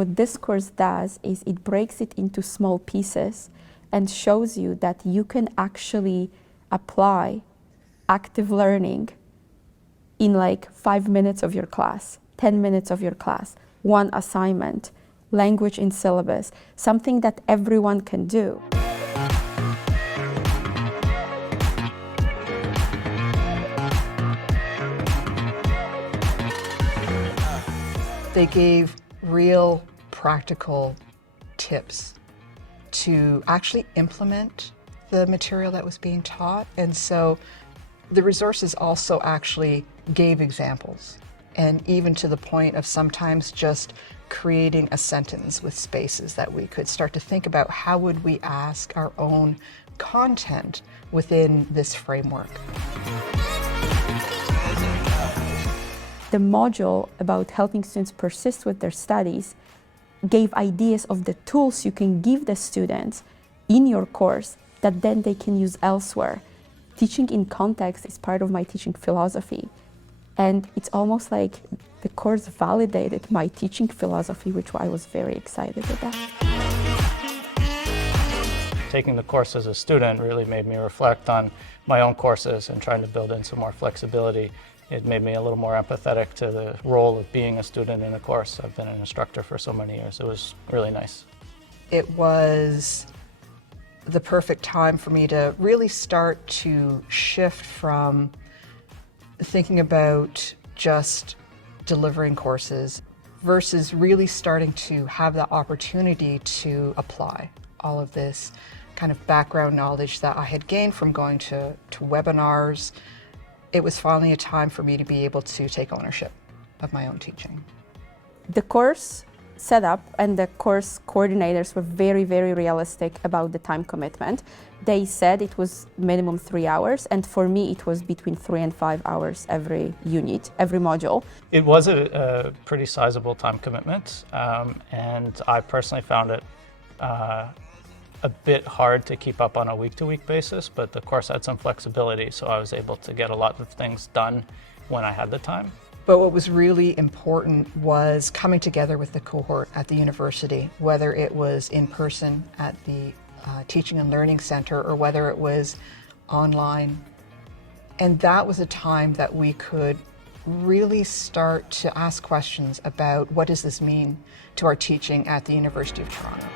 what this course does is it breaks it into small pieces and shows you that you can actually apply active learning in like 5 minutes of your class, 10 minutes of your class, one assignment, language in syllabus, something that everyone can do. They gave real practical tips to actually implement the material that was being taught. And so the resources also actually gave examples, and even to the point of sometimes just creating a sentence with spaces that we could start to think about how would we ask our own content within this framework. The module about helping students persist with their studies gave ideas of the tools you can give the students in your course that then they can use elsewhere. Teaching in context is part of my teaching philosophy. And it's almost like the course validated my teaching philosophy, which I was very excited about. Taking the course as a student really made me reflect on my own courses and trying to build in some more flexibility. It made me a little more empathetic to the role of being a student in a course. I've been an instructor for so many years. It was really nice. It was the perfect time for me to really start to shift from thinking about just delivering courses versus really starting to have the opportunity to apply all of this kind of background knowledge that I had gained from going to webinars. It was finally a time for me to be able to take ownership of my own teaching. The course setup and the course coordinators were very, very realistic about the time commitment. They said it was minimum 3 hours, and for me it was between 3 and 5 hours every unit, every module. It was a pretty sizable time commitment, and I personally found it a bit hard to keep up on a week-to-week basis, but the course had some flexibility, so I was able to get a lot of things done when I had the time. But what was really important was coming together with the cohort at the university, whether it was in person at the Teaching and Learning Center or whether it was online. And that was a time that we could really start to ask questions about what does this mean to our teaching at the University of Toronto.